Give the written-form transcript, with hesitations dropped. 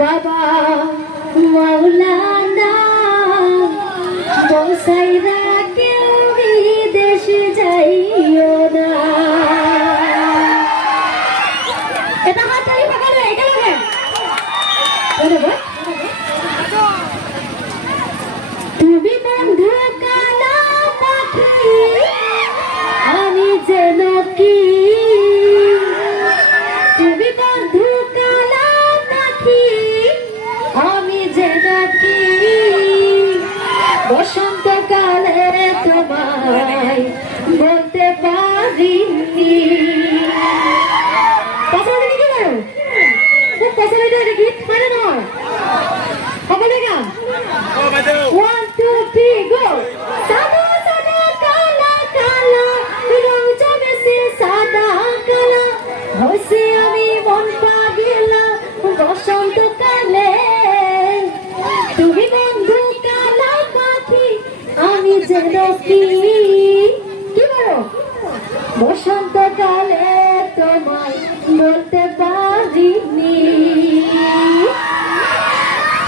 বাবা মাওলানা বসাইরা কেউ বিদেশ যাইও না। এটা হাততালি পাকালে এখানে তুমি বন্ধু কালা পাখি আমি যেন কি, তুমি বন্ধু কালা পাখি আমি যেন কি, বসন্তকালে তোমায় বলতে পারিনি। পছন্দ কি করো খুব পছন্দ গীত মানে নয় হবে না। 1 2 3 go সাদা সাদা কালা কালা রং জমেছে সাদা কালা হইছি আমি মন পাগলা বসন্তকালে। তুমি বন্ধু কালা পাখি আমি যেন কি